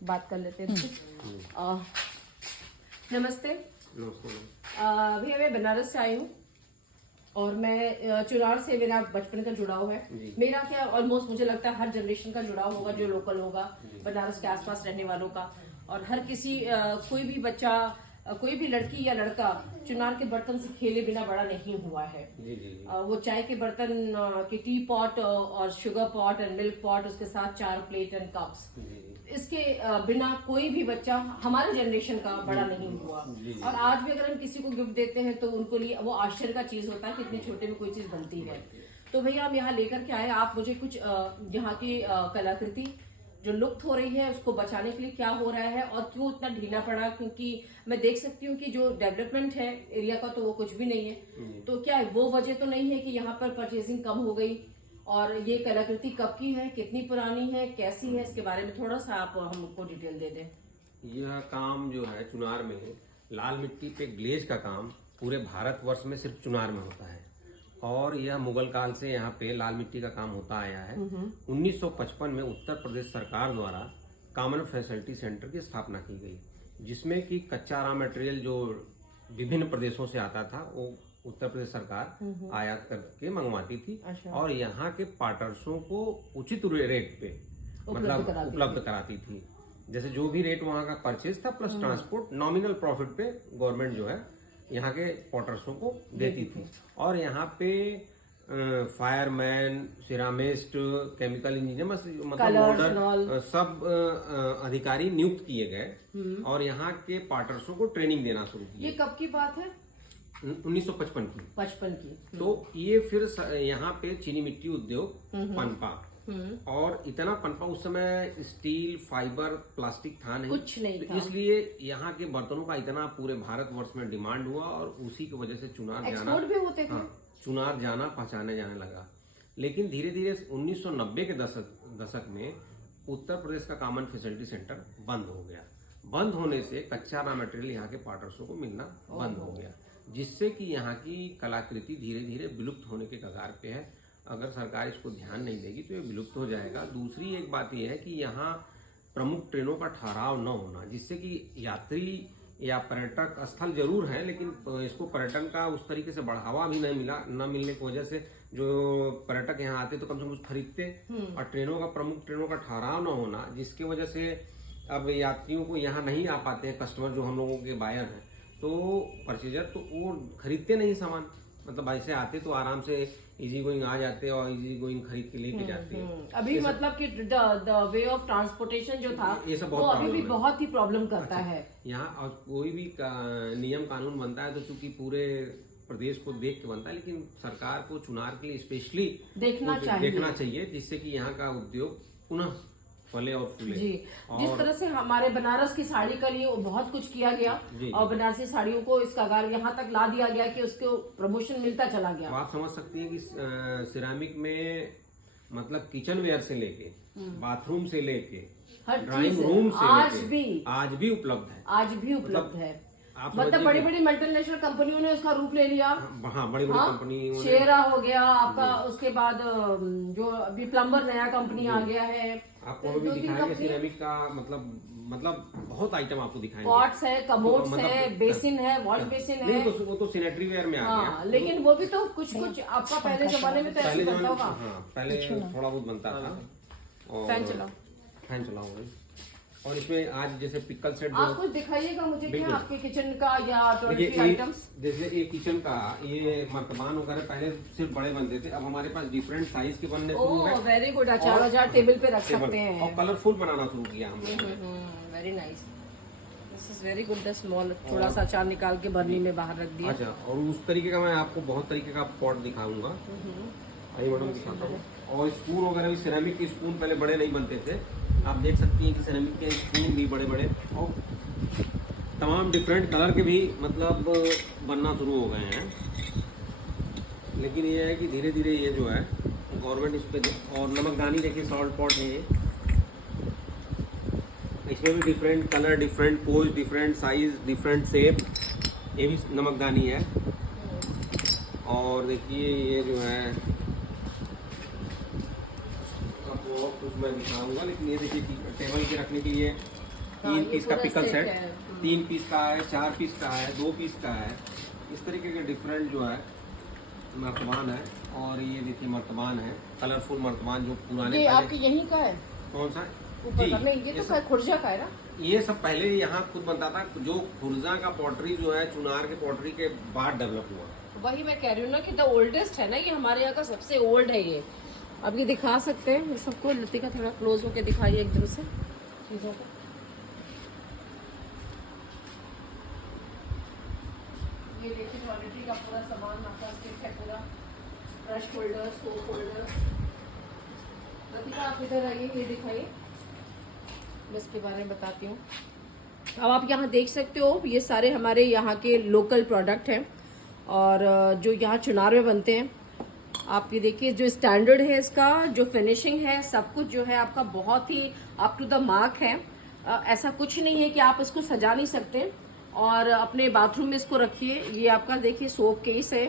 बात कर लेते हैं। नमस्ते भैया, मैं बनारस से आई हूँ और मैं चुनार से मेरा बचपन का जुड़ाव है। मेरा क्या ऑलमोस्ट मुझे लगता है हर जनरेशन का जुड़ाव होगा जो लोकल होगा बनारस के आसपास रहने वालों का। और हर किसी कोई भी बच्चा, कोई भी लड़की या लड़का चुनार के बर्तन से खेले बिना बड़ा नहीं हुआ है। वो चाय के बर्तन के टी पॉट और sugar pot and milk pot, उसके साथ 4 प्लेट एंड कप्स, इसके बिना कोई भी बच्चा हमारे जनरेशन का बड़ा नहीं हुआ। और आज भी अगर हम किसी को गिफ्ट देते हैं तो उनको लिए वो आश्चर्य का चीज होता है कि इतने छोटे में कोई चीज बनती है। तो भैया हम यहाँ लेकर के आए, आप मुझे कुछ यहाँ की कलाकृति जो लुप्त हो रही है उसको बचाने के लिए क्या हो रहा है और क्यों इतना ढीला पड़ा, क्योंकि मैं देख सकती हूँ कि जो डेवलपमेंट है एरिया का तो वो कुछ भी नहीं है। तो क्या है वो वजह तो नहीं है कि यहाँ पर परचेजिंग कम हो गई? और ये कलाकृति कब की है, कितनी पुरानी है, कैसी है, इसके बारे में थोड़ा सा आप हमको डिटेल दे दें। यह काम जो है चुनार में लाल मिट्टी पे ग्लेज का काम पूरे भारतवर्ष में सिर्फ चुनार में होता है और यह मुगल काल से यहाँ पे लाल मिट्टी का काम होता आया है। 1955 में उत्तर प्रदेश सरकार द्वारा कॉमन फैसिलिटी सेंटर की स्थापना की गई, जिसमें कि कच्चा रॉ मटेरियल जो विभिन्न प्रदेशों से आता था वो उत्तर प्रदेश सरकार आयात करके मंगवाती थी। और यहाँ के पार्टर्सों को उचित रेट पे मतलब उपलब्ध कराती थी। जैसे जो भी रेट वहाँ का परचेज था प्लस ट्रांसपोर्ट, नॉमिनल प्रॉफिट पे गवर्नमेंट जो है यहाँ के पॉटर्सों को देती थी। और यहाँ पे फायरमैन, सिरामिस्ट, केमिकल इंजीनियर मतलब ऑर्डर सब अधिकारी नियुक्त किए गए और यहाँ के पार्टर्सों को ट्रेनिंग देना शुरू किया। ये कब की बात है? 1955 की। 55 की। तो ये फिर यहाँ पे चीनी मिट्टी उद्योग पनपा और इतना पनपा, उस समय स्टील, फाइबर, प्लास्टिक था नहीं, कुछ नहीं था। इसलिए यहाँ के बर्तनों का इतना पूरे भारतवर्ष में डिमांड हुआ और उसी की वजह से चुनार जाना भी होते थे। चुनार जाना पहचाने जाने लगा। लेकिन धीरे धीरे 1990 के दशक में उत्तर प्रदेश का कॉमन फैसिलिटी सेंटर बंद हो गया। बंद होने से कच्चा रॉ मटेरियल यहाँ के पार्टर्सों को मिलना बंद हो गया, जिससे कि यहाँ की कलाकृति धीरे धीरे विलुप्त होने के कगार पे है। अगर सरकार इसको ध्यान नहीं देगी तो ये विलुप्त हो जाएगा। दूसरी एक बात यह है कि यहाँ प्रमुख ट्रेनों का ठहराव न होना, जिससे कि यात्री या पर्यटक स्थल जरूर है लेकिन इसको पर्यटन का उस तरीके से बढ़ावा भी न मिलने की वजह से जो पर्यटक यहाँ आते तो कम से कम कुछ खरीदते। और प्रमुख ट्रेनों का ठहराव न होना, जिसके वजह से अब यात्रियों को यहाँ नहीं आ पाते हैं, कस्टमर जो हम लोगों के बायर हैं तो परचेजर, तो वो खरीदते नहीं सामान। मतलब ऐसे आते तो आराम से इजी गोइंग आ जाते और इजी गोइंग खरीद के लेके जाते हैं। अभी मतलब कि द वे ऑफ ट्रांसपोर्टेशन जो था ये सब वो अभी भी बहुत ही प्रॉब्लम करता है यहाँ। और कोई भी नियम कानून बनता है तो चूंकि पूरे प्रदेश को देख के बनता है, लेकिन सरकार को चुनार के लिए स्पेशली देखना चाहिए जिससे कि यहाँ का उद्योग पुनः फले और फूले। जी, जिस तरह से हमारे बनारस की साड़ी के लिए बहुत कुछ किया गया और बनारसी साड़ियों को इस कगार यहाँ तक ला दिया गया कि उसको प्रमोशन मिलता चला गया। आप समझ सकती हैं कि सिरामिक में मतलब किचन वेयर से लेके बाथरूम से लेके ड्राइंग रूम से आज भी उपलब्ध है। आज भी उपलब्ध है। मतलब बड़ी बड़ी मल्टीनेशनल कंपनियों ने उसका रूप ले लिया। हाँ, बड़ी बड़ी कंपनी, शेरा हो गया आपका, उसके बाद जो अभी प्लम्बर नया कंपनी आ गया है। आपको अभी दिखाएंगे सिरेमिक का मतलब बहुत आइटम आपको दिखाएंगे। पॉट्स है, कमोड्स है, बेसिन है, वॉश बेसिन है। वो तो सैनिटरी वेयर में आ गया। लेकिन वो भी तो कुछ आपका पहले जमाने में तो ऐसे बनता होगा। पहले थोड़ा बहुत बनता था। और फैन चलाओ और इसमें आज जैसे पिकल सेट आप कुछ दिखाइएगा मुझे क्या आपके किचन का या आइटम्स। जैसे ये किचन का ये मर्तबान वगैरह पहले सिर्फ बड़े बनते थे, अब हमारे पास डिफरेंट साइज के बनने शुरू हुए। Very good. 4000 टेबल पे रख सकते हैं और कलरफुल बनाना शुरू किया हमने। Very nice, this is very good. The small, थोड़ा सा अचार निकाल के बर्नी में बाहर रख दिया। अच्छा, और उस तरीके का मैं आपको बहुत तरीके का पॉट दिखाऊंगा। आइए मैडम दिखाता हूँ। और स्पून वगैरह भी सिरेमिक के स्पून पहले बड़े नहीं बनते थे, आप देख सकती हैं कि सिरेमिक के स्पून भी बड़े बड़े और तमाम डिफरेंट कलर के भी मतलब बनना शुरू हो गए हैं। लेकिन ये है कि धीरे धीरे ये जो है गवर्नमेंट इस पे, और नमकदानी देखिए सॉल्ट पॉट है ये, इसमें भी different colour, different pose, different size, different shape, ये भी नमकदानी है। और देखिए ये जो है आपको कुछ मैं दिखाऊंगा, लेकिन ये देखिए टेबल के रखने के लिए 3 ये पीस का पूरा पिकल set सेट, है। 3 पीस का है, 4 पीस का है, 2 पीस का है, इस तरीके के डिफरेंट जो है मर्तबान है। और ये देखिए मर्तबान है, कलरफुल मर्तबान जो पुराने ये पहले आपके यहीं का है कौन सा ऊपर का? नहीं, ये ये तो सब खुर्जा का है ना। ये सब पहले यहाँ खुद बनता था, जो खुर्जा का पॉटरी जो है चुनार के पॉटरी के बाद डेवलप हुआ। वही मैं कह रही हूँ ना कि द ओल्डेस्ट है ना ये, हमारे यहाँ का सबसे ओल्ड है ये। अब ये दिखा सकते हैं ये सबको, लतिका थोड़ा क्लोज होके दिखाइए एकदम से चीज़ों को। ये देखिए टॉयलेटरी का पूरा सामान आपका स्टिक है, पूरा brush holder, soap holder. Latika आप इधर आइए, ये दिखाइए, मैं इसके बारे में बताती हूँ। अब आप यहाँ देख सकते हो ये सारे हमारे यहाँ के लोकल प्रोडक्ट हैं और जो यहाँ चुनार में बनते हैं। आप ये देखिए जो स्टैंडर्ड है इसका, जो फिनिशिंग है, सब कुछ जो है आपका बहुत ही अप टू द मार्क है। ऐसा कुछ नहीं है कि आप इसको सजा नहीं सकते और अपने बाथरूम में इसको रखिए। ये आपका देखिए सोप केस है,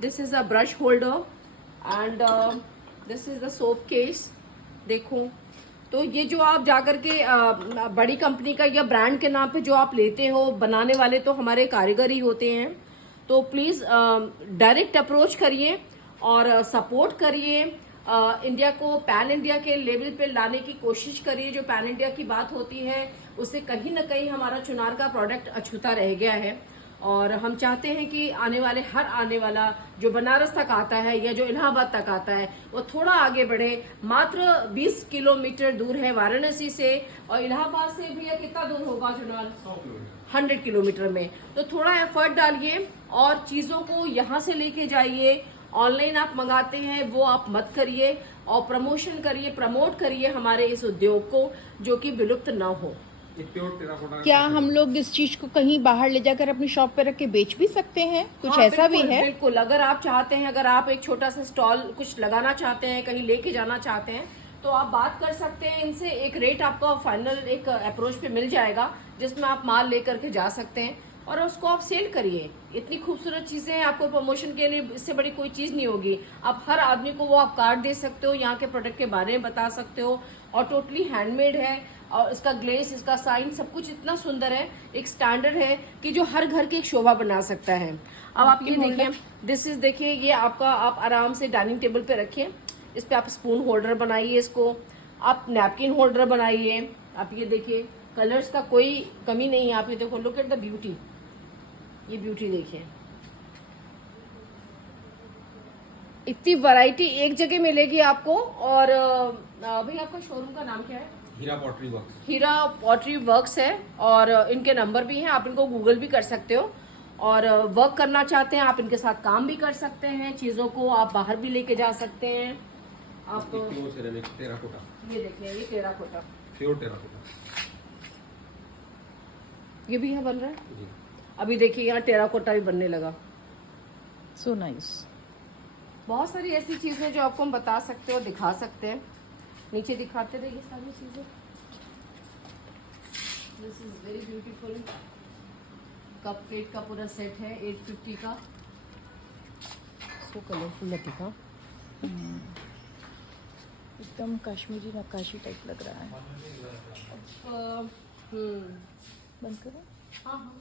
this is a brush holder and this is the soap case. देखो तो ये जो आप जाकर के बड़ी कंपनी का या ब्रांड के नाम पे जो आप लेते हो, बनाने वाले तो हमारे कारीगर ही होते हैं। तो प्लीज़ डायरेक्ट अप्रोच करिए और सपोर्ट करिए। इंडिया को पैन इंडिया के लेवल पे लाने की कोशिश करिए। जो पैन इंडिया की बात होती है उससे कहीं ना कहीं हमारा चुनार का प्रोडक्ट अछूता रह गया है और हम चाहते हैं कि आने वाला जो बनारस तक आता है या जो इलाहाबाद तक आता है वो थोड़ा आगे बढ़े। मात्र 20 किलोमीटर दूर है वाराणसी से, और इलाहाबाद से भैया कितना दूर होगा चुनार? 100 किलोमीटर में। तो थोड़ा एफर्ट डालिए और चीज़ों को यहाँ से लेके जाइए। ऑनलाइन आप मंगाते हैं वो आप मत करिए और प्रमोट करिए हमारे इस उद्योग को, जो कि विलुप्त ना हो। क्या हम लोग इस चीज को कहीं बाहर ले जाकर अपनी शॉप पे रख के बेच भी सकते हैं? कुछ हाँ, ऐसा भी है? बिल्कुल, अगर आप चाहते हैं, अगर आप एक छोटा सा स्टॉल कुछ लगाना चाहते हैं, कहीं लेके जाना चाहते हैं, तो आप बात कर सकते हैं इनसे। एक रेट आपका फाइनल एक अप्रोच पे मिल जाएगा जिसमें आप माल लेकर के जा सकते हैं और उसको आप सेल करिए। इतनी खूबसूरत चीजें हैं, आपको प्रमोशन के लिए इससे बड़ी कोई चीज नहीं होगी। आप हर आदमी को वो आप कार्ड दे सकते हो, यहाँ के प्रोडक्ट के बारे में बता सकते हो और टोटली हैंडमेड है और इसका ग्लेस, इसका साइन, सब कुछ इतना सुंदर है, एक स्टैंडर्ड है कि जो हर घर की एक शोभा बना सकता है। अब आप ये देखिए, दिस इज देखिए ये आपका, आप आराम से डाइनिंग टेबल पे रखिए, इस पे आप स्पून होल्डर बनाइए, इसको आप नैपकिन होल्डर बनाइए। आप ये देखिए कलर्स का कोई कमी नहीं है। आप ये देखो, लुक एट द ब्यूटी, ये ब्यूटी देखिए, इतनी वैरायटी एक जगह मिलेगी आपको। और भाई आपका शोरूम का नाम क्या है? हीरा पॉटरी वर्क्स। हीरा पॉटरी वर्क्स है और इनके नंबर भी हैं, आप इनको गूगल भी कर सकते हो और वर्क करना चाहते हैं आप इनके साथ काम भी कर सकते हैं। चीज़ों को आप बाहर भी लेके जा सकते हैं। आप टेराकोटा, ये देखिए, ये टेराकोटा, प्योर टेराकोटा, ये भी यहाँ बन रहा है। जी। अभी देखिए यहाँ टेराकोटा भी बनने लगा। So nice. बहुत सारी ऐसी चीज़ें जो आपको हम बता सकते हो, दिखा सकते हैं। नीचे दिखाते रहिए सारी चीज़ें। This is very beautiful cup plate का पूरा सेट है 850 का। सो कलरफुल लतिका, एकदम कश्मीरी नक्काशी टाइप लग रहा है। हम्म, बंद करो। हाँ हाँ।